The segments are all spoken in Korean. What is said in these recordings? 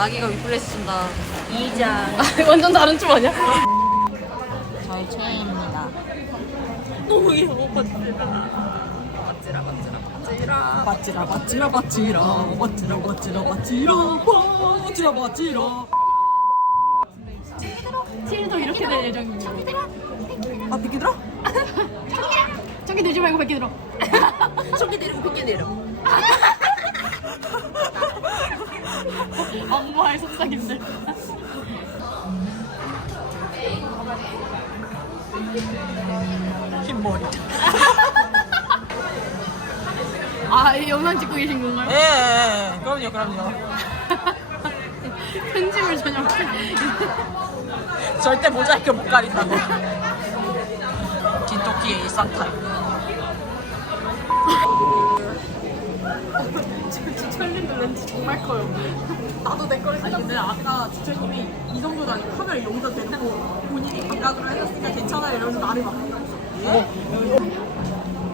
비주 2장. 야 나기가 위플래시 준다 2장. 완전 다른 춤 아니야? 저희 최애입니다 너무 귀여워, 멋지라. 멋지라, 멋지라, 멋지라. 멋지라, 멋지라, 멋지라. 멋지라, 멋지라. 티도 이렇게 될 예정입니다. 아, 비키 들어? 저기 들지 말고 밖에 들어. 저기 내리고 비키 내려. 엄마의 속삭임들. 흰 머리. 아, 이 영상 찍고 계신 건가요? 예, 예, 예. 그럼요, 그럼요. 편집을 전혀 못해. 절대 모자이크 못 가린다고. 긴토끼의 일상 타임. 지철님도 렌즈 정말 커요. 나도 내걸 생각했는데 아까 지철님이 이 정도도 아니고 카메라 여기다 대놓고 본인이 감각으로 해줬으니까 괜찮아요 이러면서 나를 막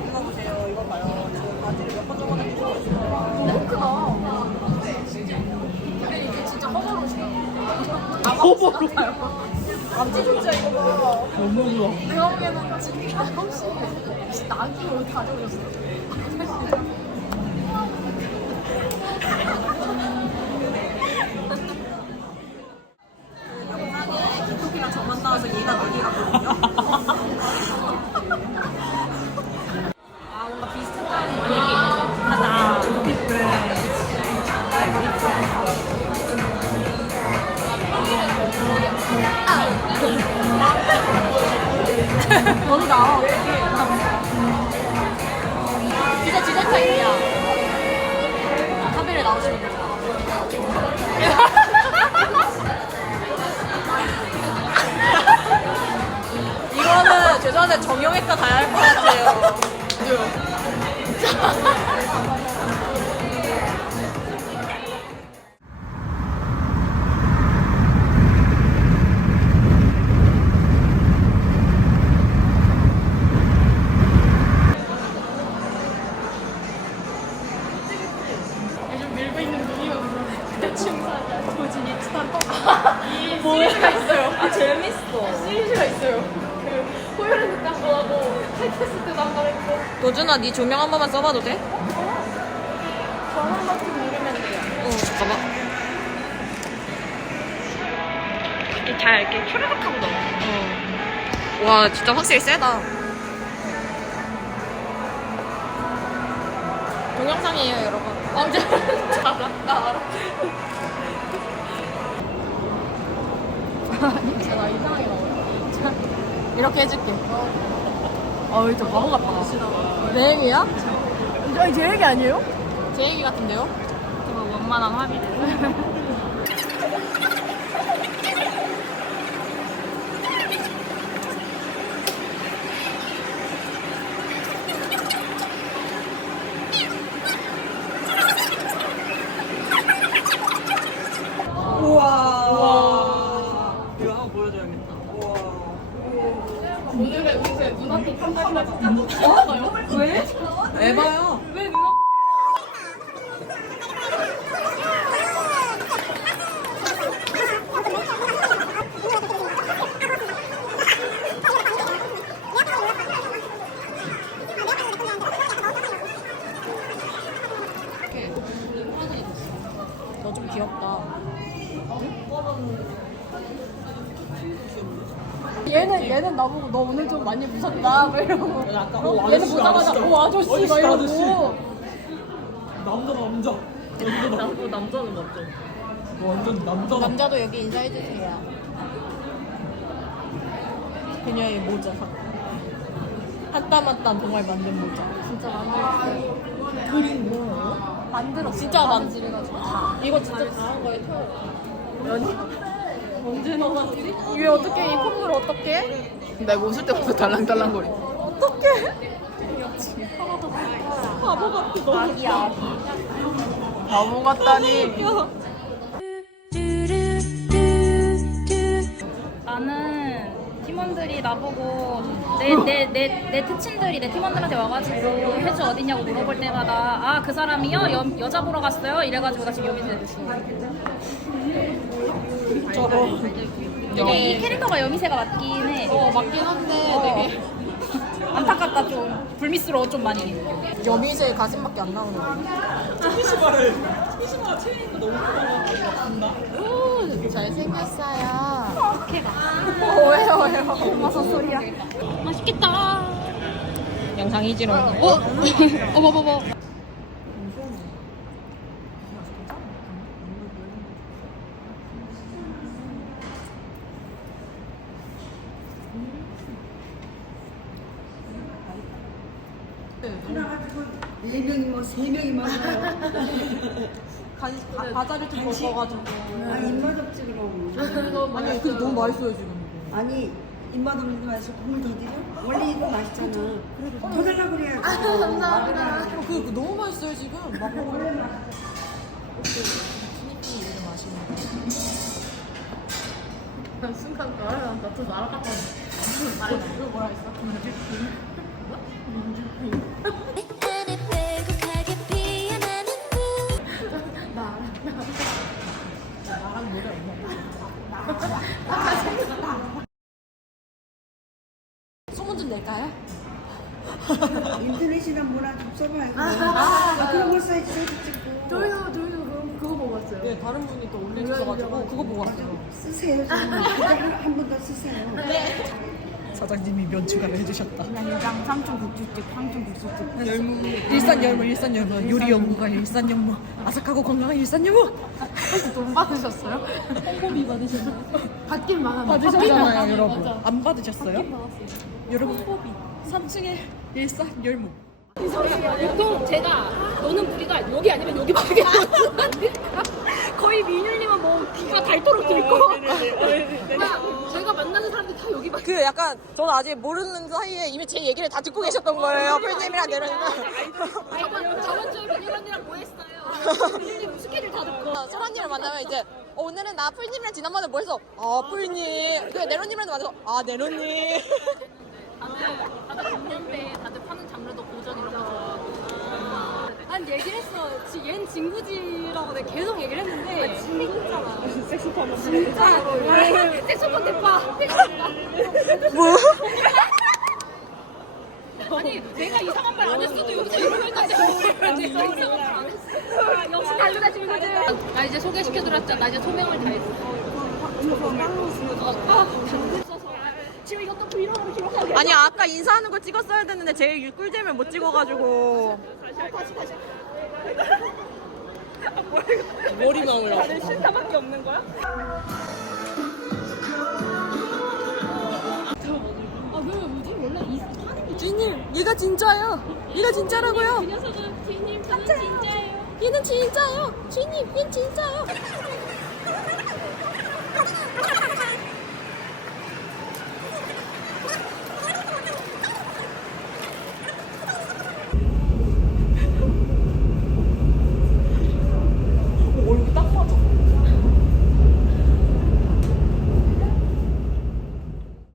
이거 보세요. 이거 봐요. 지금 바지를 몇번 접어놨는지 너무 크다 근데 이게 진짜 허벌옷이다 허벌옷 이거 봐 너무 무서워. 내가 보기에는 진짜 혹시 혹시 낙이로 다 적으셨어 영 나와 진짜 디저트 타임이야. 카메라에 나오시면 되죠. 이거는 죄송한데 정형외과 가야 할 것 같아요. 그 호요를 듣한 거하고 테스트 때도 한번 했고. 도준아 네 조명 한 번만 써봐도 돼? 전원 버튼 누르면 돼요. 어 잠깐만 이렇게 잘 이렇게 큐르륵 하고 넘어. 어. 와 진짜 확실히 세다 동영상이에요 여러분 언제? 알아, 나 알아. 나 이상하게 이렇게 해줄게. 어이, 저 바보 같다. 내 얘기야? 아니, 제 얘기 아니에요? 제 얘기 같은데요? 그거 원만한 합의를. 우와. 우와. 이거 한번 보여줘야겠다. 우와. 오늘의 의세 눈앞에 한마디만 어? 왜? 에바야. 왜 눈앞 너 좀 귀엽다 얘는 얘는 나보고 너 오늘 좀 많이 무섭다 막 이러고 아까 어? 어, 얘는 아저씨, 보자마자 아저씨다. 오 아저씨 막 아저씨, 이러고 아저씨. 남자 남자. 남자 남자는 맞죠? 완전 남자. 남자도 여기 인사해주세요 그녀의 모자 한땀한땀 정말 만든 모자 진짜 만들었어요 그림 뭐? 만들었어 진짜 만- 만들어가지고 이거 진짜 다한 거에 털 아니? 언제 넣어놨지? 이게 어떻게 이 콧물 어떻게? 나 이거 웃을 때부터 달랑달랑거리. 바보 같아 너 아기야 바보 같다니. 나는 팀원들이 나보고 내 내 내 내 특친들이 내 팀원들한테 와가지고 혜주 어디냐고 물어볼 때마다 아 그 사람이요 여, 여자 보러 갔어요 이래가지고 나 지금 여미새 됐 어. 저도. 이게 이 캐릭터가 여미새가 맞긴 해. 어, 맞긴 한데 되게. 안타깝다 좀 불미스러워 좀 많이. 여미새 가슴밖에 안 나오는 거 스미시마를 스미시마가 체인이 너무 오, 잘생겼어요. 어, 왜요, 왜요? 엄마 소리야. 맛있겠다. 영상 이 지러 어? 어머머머. 네 명이 뭐세 명이 많아요. 간 과자를 좀 먹어가지고 아 입맛 없지 그럼. 아니 근데 너무 맛있어요 지금 아니 입맛 없는데 맛있어 국물 더 드려? 원래 이거 맛있잖아. 더 달라 그래야지. 감사합니다. 그, 그 너무 맛있어요 지금 막 먹으면 순간 나랑 나도 날아갔다. 이거 뭐라 했어? 하늘 낼까요? 인터넷이나 뭐나 좀 써봐요. 아, 그런 거 써야지 사진 찍고. 저희도 저희도 그거, 그거 보고 왔어요. 네 다른 분이 또 올려주셔가지고 그거 보고 왔어요 쓰세요. 한번 더 쓰세요. 사장님이 면 추가를 해주셨다 양장 삼촌 국수집, 삼촌 국수집. 열무 일산 열무 일산 열무 요리 연구가 일산 열무 아삭하고 건강한 일산 열무 돈 받으셨어요? 홍보비 받으셨나요? 받긴 많아. 받으셨잖아요 여러분 안 받으셨어요? 여러분 3층에 일산 열무 보통 제가 노는 부리가 여기 아니면 여기밖에 없으니까 거의 민율님은 뭐 귀가 닳도록 들고 제가 만나는 사람들 다 여기밖에 그 약간 저는 아직 모르는 사이에 이미 제 얘기를 다 듣고 계셨던 거예요. 풀님이랑 내려님. 저번, 저번 주에 민율 언니랑 뭐 했어요? 민율님 스케줄 다 듣고 소라님을 만나면 이제 어, 오늘은 나 풀님이랑 지난번에 뭐 했어? 아 풀님. 그 네로님이랑 만나서 아 네로님. 다들 다들 공연때 다들 파는 장르도 고전 이런 거 난 얘기를 했어. 지, 얜 진구지라고 내가 계속 얘기를 했는데 진짜잖아. 섹시폰 진짜. 섹시폰 대파. 뭐? 아니 내가 이상한 말 안 했어도 여기서 이러고 있는데 내가 이상한 말 안 했어 아, 역시 다르다 친구들 나 이제 소개시켜드렸잖아 나 이제 소명을 다 했어 아, 지금 이것도 브이로그로 기록하게 아니 아까 인사하는 거 찍었어야 됐는데 제 육꿀잼을 못 찍어가지고. 머리망을 하고. 실타밖에 없는 거야? 주인님 얘가 진짜예요. 얘가 진짜라고요. 녀석은 주인님 저는 진짜예요. 얘는 진짜예요. 주인님 얘는 진짜예요.